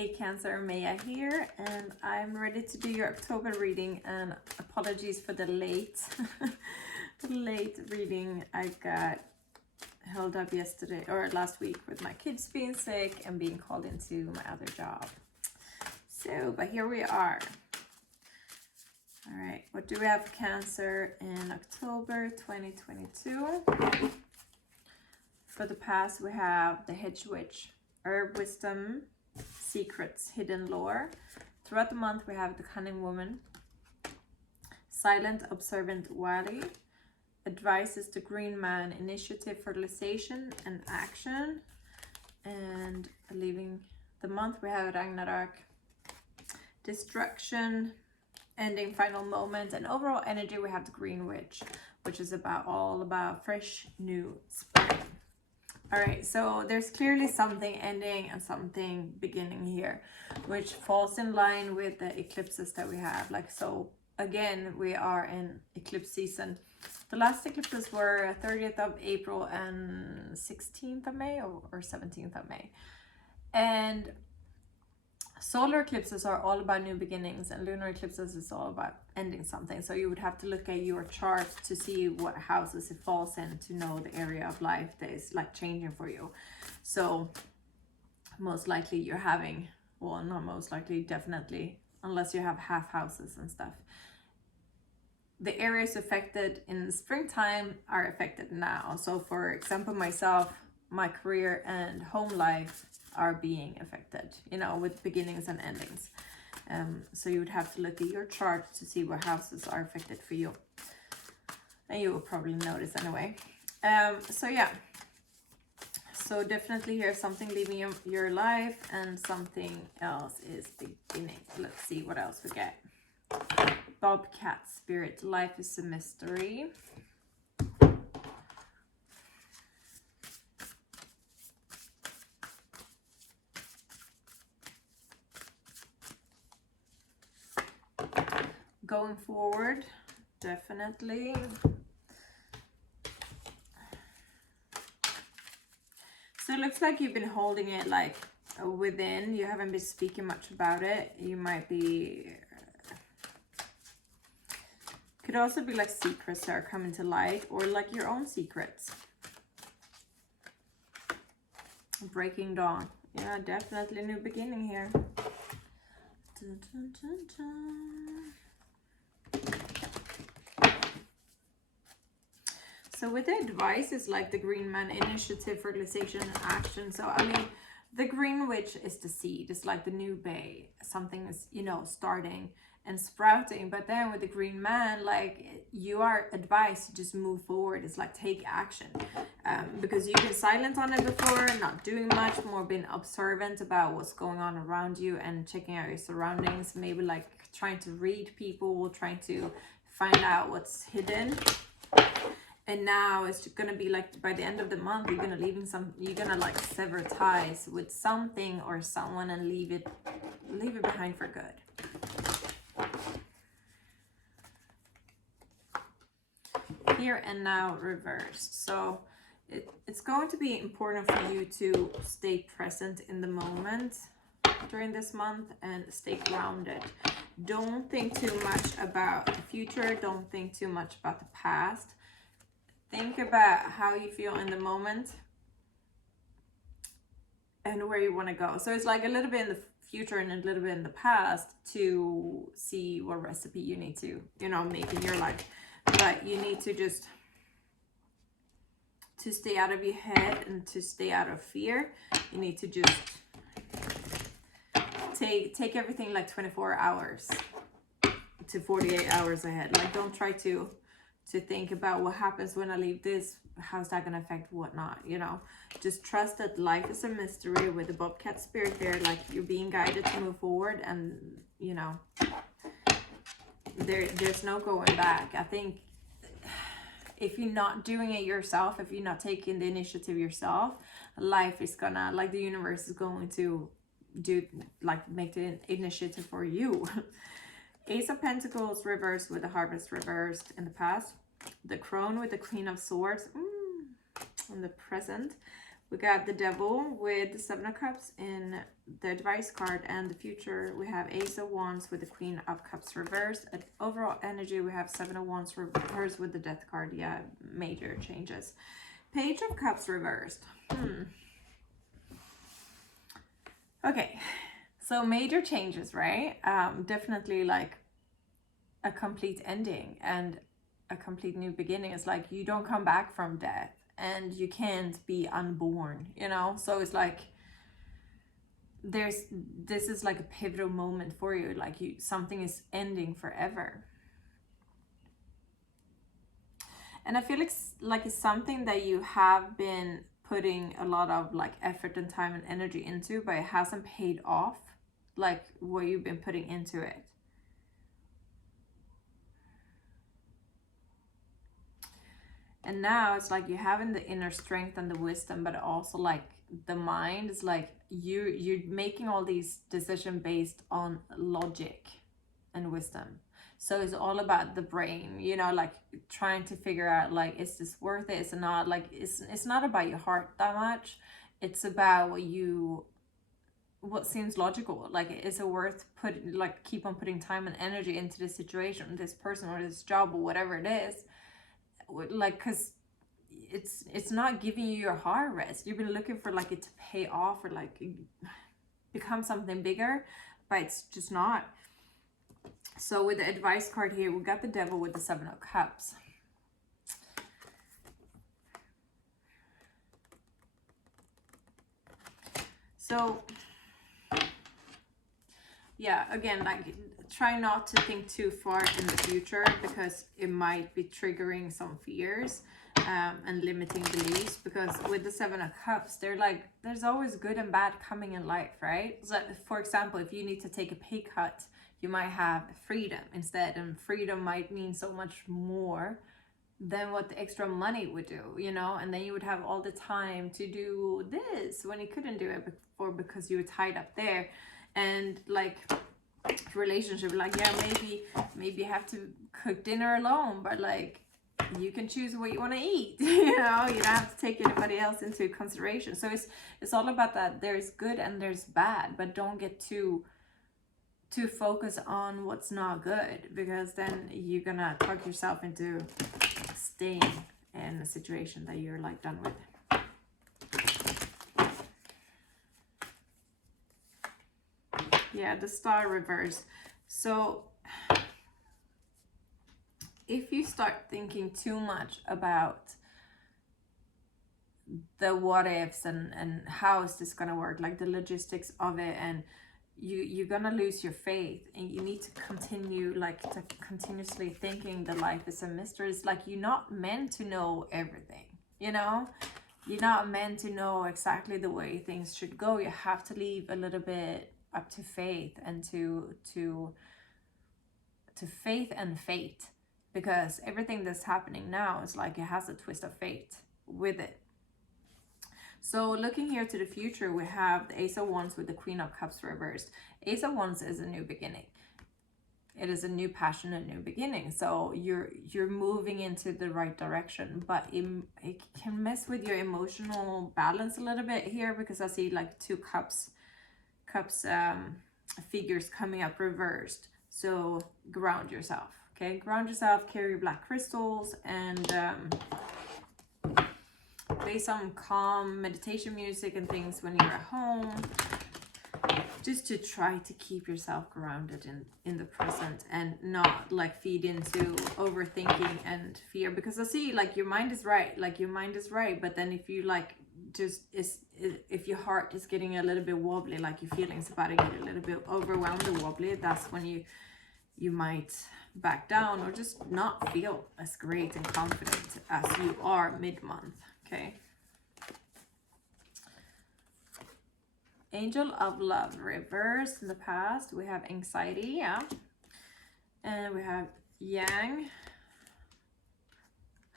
Hey Cancer, Mejah here, and I'm ready to do your October reading. And apologies for the late reading. I got held up yesterday or last week with my kids being sick and being called into my other job. So, but here we are. All right, what do we have Cancer in October 2022? For the past, we have the Hedge Witch, Herb Wisdom, Secrets, Hidden Lore. Throughout the month, we have the Cunning Woman, Silent Observant Wali, Advice is the Green Man, Initiative, Fertilization, and Action. And leaving the month, we have Ragnarok, Destruction, Ending, Final Moment, and overall energy, we have the Green Witch, which is all about fresh, new spring. All right, so there's clearly something ending and something beginning here, which falls in line with the eclipses that we have. Like, so again, we are in eclipse season. The last eclipses were 30th of April and 16th of May or 17th of May. And solar eclipses are all about new beginnings, and lunar eclipses is all about ending something. So you would have to look at your chart to see what houses it falls in to know the area of life that is like changing for you. So most likely you're having, well, not most likely, definitely, unless you have half houses and stuff. The areas affected in the springtime are affected now. So for example, myself, my career and home life are being affected, you know, with beginnings and endings. So you would have to look at your chart to see what houses are affected for you. And you will probably notice anyway. So yeah. So definitely here's something leaving your life and something else is beginning. Let's see what else we get. Bobcat Spirit, Life is a Mystery. Going forward, definitely. So it looks like you've been holding it like within. You haven't been speaking much about it. You might be, could also be like secrets that are coming to light, or like your own secrets. Breaking dawn. Yeah, definitely new beginning here. Dun, dun, dun, dun. So with the advice is like the Green Man, Initiative, Fertilization, and Action. So I mean, the Green Witch is the seed. It's like the new bay. Something is, you know, starting and sprouting. But then with the Green Man, like, you are advised to just move forward. It's like take action. Because you've been silent on it before, not doing much, more being observant about what's going on around you and checking out your surroundings. Maybe like trying to read people, trying to find out what's hidden. And now it's gonna be like by the end of the month, you're gonna like sever ties with something or someone and leave it behind for good. Here and now reversed. So it's going to be important for you to stay present in the moment during this month and stay grounded. Don't think too much about the future. Don't think too much about the past. Think about how you feel in the moment and where you want to go. So it's like a little bit in the future and a little bit in the past to see what recipe you need to, you know, make in your life. But you need to just to stay out of your head and to stay out of fear. You need to just take everything like 24 hours to 48 hours ahead. Like, don't try to think about what happens when I leave this, how's that going to affect whatnot, you know. Just trust that life is a mystery with the Bobcat Spirit there, like you're being guided to move forward, and you know, there's no going back. I think if you're not doing it yourself, if you're not taking the initiative yourself, life is gonna, like the universe is going to do, like make the initiative for you. Ace of Pentacles reversed with the Harvest reversed in the past. The Crone with the Queen of Swords in the present. We got the Devil with the Seven of Cups in the advice card and the future, we have Ace of Wands with the Queen of Cups reversed. At overall energy, we have Seven of Wands reversed with the Death card. Yeah, major changes. Page of Cups reversed. Okay, so major changes, right? Definitely like a complete ending and a complete new beginning. It's like you don't come back from death and you can't be unborn, you know? So it's like this is like a pivotal moment for you, like something is ending forever. And I feel like it's something that you have been putting a lot of like effort and time and energy into, but it hasn't paid off like what you've been putting into it. And now it's like you're having the inner strength and the wisdom, but also like the mind is like you're making all these decisions based on logic and wisdom. So it's all about the brain, you know, like trying to figure out like, is this worth it? Is it not? Like it's not about your heart that much. It's about what seems logical. Like, is it worth keep on putting time and energy into this situation, this person or this job or whatever it is? Like, because it's not giving you your heart rest. You've been looking for like it to pay off or like become something bigger, but it's just not. So with the advice card here, we got the Devil with the Seven of Cups. So yeah, again, like try not to think too far in the future because it might be triggering some fears and limiting beliefs. Because with the Seven of Cups, they're like, there's always good and bad coming in life, right? So for example, if you need to take a pay cut, you might have freedom instead, and freedom might mean so much more than what the extra money would do, you know? And then you would have all the time to do this when you couldn't do it before because you were tied up there. And like relationship, like, yeah, maybe you have to cook dinner alone, but like you can choose what you want to eat. You know, you don't have to take anybody else into consideration. So it's all about that. There's good and there's bad, but don't get too focused on what's not good, because then you're gonna talk yourself into staying in a situation that you're like done with. Yeah, the Star reverse. So if you start thinking too much about the what ifs and how is this gonna work, like the logistics of it, and you're gonna lose your faith, and you need to continue like to continuously thinking that life is a mystery. It's like you're not meant to know everything, you know? You're not meant to know exactly the way things should go. You have to leave a little bit up to faith and to faith and fate, because everything that's happening now is like it has a twist of fate with it. So looking here to the future, we have the Ace of Wands with the Queen of Cups reversed. Ace of Wands is a new beginning. It is a new passion, a new beginning. So you're moving into the right direction, but it can mess with your emotional balance a little bit here, because I see like two cups figures coming up reversed. So ground yourself, okay? Ground yourself, carry black crystals, and play some calm meditation music and things when you're at home, just to try to keep yourself grounded in the present and not like feed into overthinking and fear. Because I see like your mind is right, but then if you like if your heart is getting a little bit wobbly, like your feelings about to get a little bit overwhelmed or wobbly, that's when you might back down or just not feel as great and confident as you are mid-month. Okay. Angel of Love reversed in the past. We have anxiety, yeah. And we have Yang,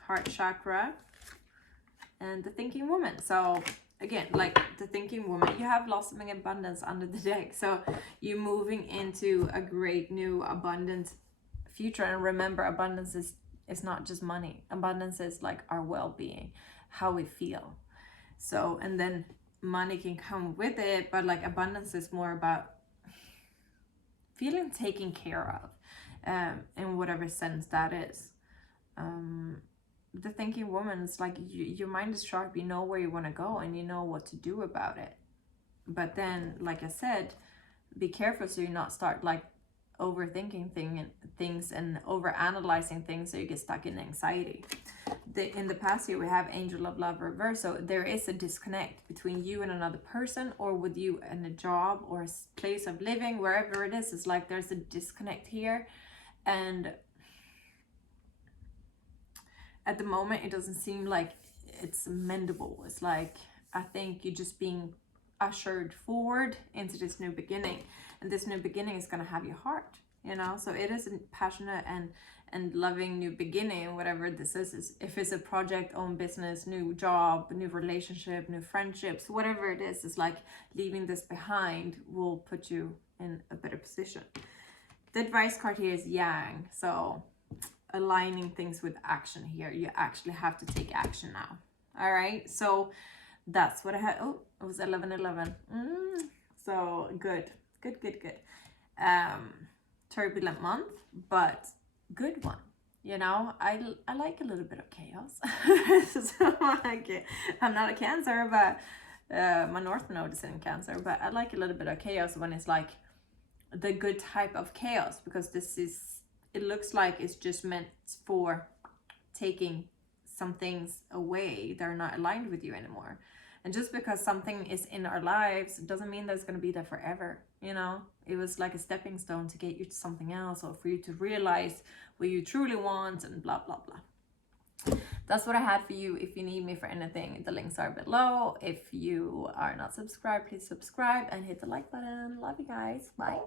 heart chakra, and the Thinking Woman. So again, like the Thinking Woman, you have blossoming abundance under the deck. So you're moving into a great new abundant future. And remember, abundance is not just money. Abundance is like our well-being, how we feel. So, and then money can come with it, but like abundance is more about feeling taken care of, in whatever sense that is. The thinking woman is like, your mind is sharp, you know where you want to go and you know what to do about it. But then, like I said, be careful so you not start like overthinking things and over analyzing things, so you get stuck in anxiety. In the past here we have angel of love reverse, so there is a disconnect between you and another person, or with you and a job or a place of living, wherever it is. It's like there's a disconnect here, and at the moment it doesn't seem like it's mendable. It's like, I think you're just being ushered forward into this new beginning, and this new beginning is going to have your heart, you know. So it is a passionate and loving new beginning, whatever this is. If it's a project, own business, new job, new relationship, new friendships, whatever it is, it's like leaving this behind will put you in a better position. The advice card here is Yang, so aligning things with action here. You actually have to take action now. All right, so that's what I had. Oh, it was 11:11. So good. Turbulent month, but good one. You know, I like a little bit of chaos. So I'm not a Cancer, but my North Node is in Cancer, but I like a little bit of chaos when it's like the good type of chaos, because it looks like it's just meant for taking some things away that are not aligned with you anymore. And just because something is in our lives doesn't mean that it's going to be there forever, you know. It was like a stepping stone to get you to something else, or for you to realize what you truly want, and blah blah blah. That's what I had for you. If you need me for anything, the links are below. If you are not subscribed, please subscribe and hit the like button. Love you guys. Bye.